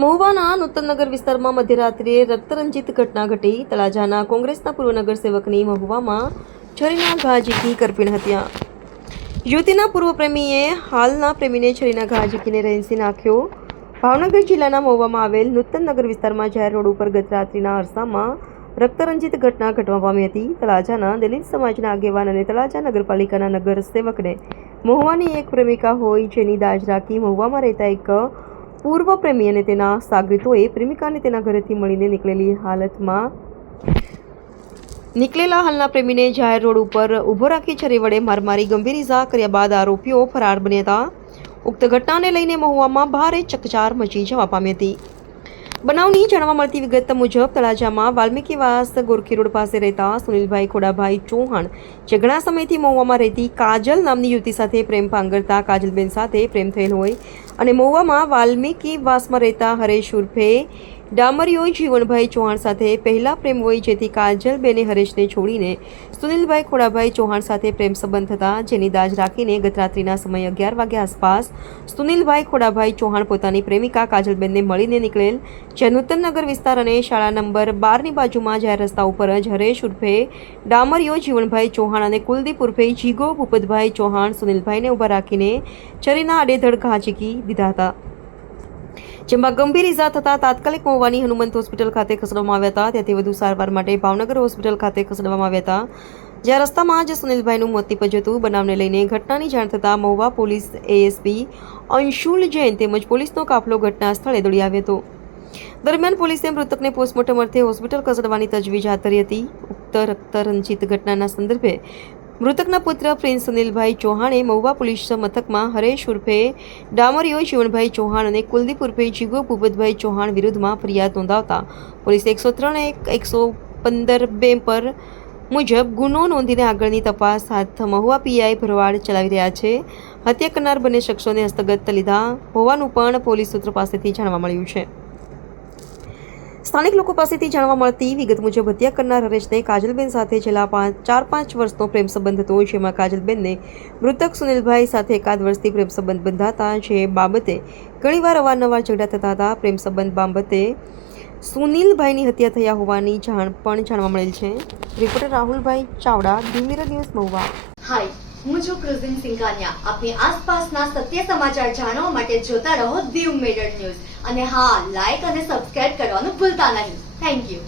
મહુવાના નૂતનનગર વિસ્તારમાં મધ્યરાત્રિએ રક્તરંજિત ઘટના ઘટી. તળાજાના કોંગ્રેસના પૂર્વ નગરસેવકની મહુવામાં છરીના ઘા ઝીકી કરપીણ હત્યા. યુવતીના પૂર્વ પ્રેમીએ હાલના પ્રેમીને છરીના ઘા ઝીકીને રહેસી નાખ્યો. ભાવનગર જિલ્લાના મહુવામાં આવેલ નૂતનનગર વિસ્તારમાં જાહેર રોડ ઉપર ગત રાત્રિના અરસામાં રક્તરંજિત ઘટના ઘટવા પામી હતી. તળાજાના દલિત સમાજના આગેવાન અને તળાજા નગરપાલિકાના નગરસેવકને મહુવાની એક પ્રેમિકા હોય જેની દાજ રાખી મહુવામાં રહેતા એક પૂર્વ પ્રેમી અને તેના સાગરીતોએ પ્રેમિકાને તેના ઘરેથી મળીને નીકળેલા હાલના પ્રેમીને જાહેર રોડ ઉપર ઊભો રાખી છરી વડે માર મારી ગંભીર ઇજા કર્યા બાદ આરોપીઓ ફરાર બન્યા હતા. ઉક્ત ઘટનાને લઈને મહુવામાં ભારે ચકચાર મચી જવા પામી હતી. બનાવની જાણવા મળતી વિગત મુજબ તળાજામાં વાલ્મીકીવાસ ગોરખી રોડ પાસે રહેતા સુનિલભાઈ ખોડાભાઈ ચૌહાણ જે ઘણા સમયથી મહુવામાં રહેતી કાજલ નામની યુવતી સાથે પ્રેમ પાંગરતા કાજલબેન સાથે પ્રેમ થયેલ હોય અને મહુવામાં વાલ્મીકીવાસમાં રહેતા હરેશ ઉર્ફે ડામરિયો જીવનભાઈ ચૌહાણ સાથે પહેલા પ્રેમ હોય જેથી કાજલબેને હરેશને છોડીને સુનિલભાઈ ખોડાભાઈ ચૌહાણ સાથે પ્રેમ સંબંધ થતા જેની દાજ રાખીને ગત રાત્રિના સમય 11 વાગ્યા આસપાસ સુનિલભાઈ ખોડાભાઈ ચૌહાણ પોતાની પ્રેમિકા કાજલબેનને મળીને નીકળેલ જે નૂતનનગર વિસ્તાર અને શાળા નંબર 12ની બાજુમાં જાહેર રસ્તા ઉપર જ હરેશ ઉર્ફે ડામરિયો જીવનભાઈ ચૌહાણ અને કુલદીપ ઉર્ફે જીગો ભૂપતભાઈ ચૌહાણ સુનિલભાઈને ઊભા રાખીને છરીના આડેધડ ઘા ઝીકી દીધા હતા. જેમાં ગંભીર ઇજા થતાં તાત્કાલિક મહુવાની હનુમંત હોસ્પિટલ ખાતે ખસેડવામાં આવ્યા હતા. ત્યાંથી વધુ સારવાર માટે ભાવનગર હોસ્પિટલ ખાતે ખસેડવામાં આવ્યા હતા. જ્યાં રસ્તામાં જ સુનિલભાઈનું મોત નીપજ્યું હતું. બનાવને લઈને ઘટનાની જાણ થતાં મહુવા પોલીસ એએસપી અંશુલ જૈન તેમજ પોલીસનો કાફલો ઘટના સ્થળે દોડી આવ્યો હતો. દરમિયાન પોલીસે મૃતકને પોસ્ટમોર્ટમ અર્થે હોસ્પિટલ ખસેડવાની તજવીજ હાથ ધરી હતી. ઉક્ત રક્તરંજિત ઘટનાના સંદર્ભે મૃતકના પુત્ર પ્રિન્સ સુનિલભાઈ ચૌહાણે મહુવા પોલીસ મથકમાં હરેશ ઉર્ફે ડામરિયો જીવનભાઈ ચૌહાણ અને કુલદીપ ઉર્ફે જીગો ભૂપતભાઈ ચૌહાણ વિરુદ્ધમાં ફરિયાદ નોંધાવતા પોલીસે 103-115-2 પર મુજબ ગુનો નોંધીને આગળની તપાસ હાથ મહુવા પીઆઈ ભરવાડ ચલાવી રહ્યા છે. હત્યા કરનાર બંને શખ્સોને હસ્તગત લીધા હોવાનું પણ પોલીસ સૂત્રો પાસેથી જાણવા મળ્યું છે. સ્થાનિક લોકો પાસેથી જાણવા મળતી વિગત મુજબ હત્યા કરનાર હરેશને કાજલબેન સાથે છેલ્લા 4-5 વર્ષનો પ્રેમ સંબંધ હતો. જેમાં કાજલબેનને મૃતક સુનિલભાઈ સાથે એકાદ વર્ષથી પ્રેમ સંબંધ બંધાતા જે બાબતે ઘણીવાર અવારનવાર ઝઘડા થતા હતા. પ્રેમ સંબંધ બાબતે સુનિલભાઈની હત્યા થયા હોવાની જાણ પણ જાણવા મળેલ છે. રિપોર્ટર રાહુલભાઈ Chavda, the Mirror News, Mahuva. Hi, હું છું ક્રુઝિન સિંઘાનિયા. આપની આસપાસના સત્ય સમાચાર જાણવા માટે જોતા રહો ધી મિરર ન્યૂઝ અને હા, લાઈક અને સબસ્ક્રાઇબ કરવાનું ભૂલતા નહીં. Thank you.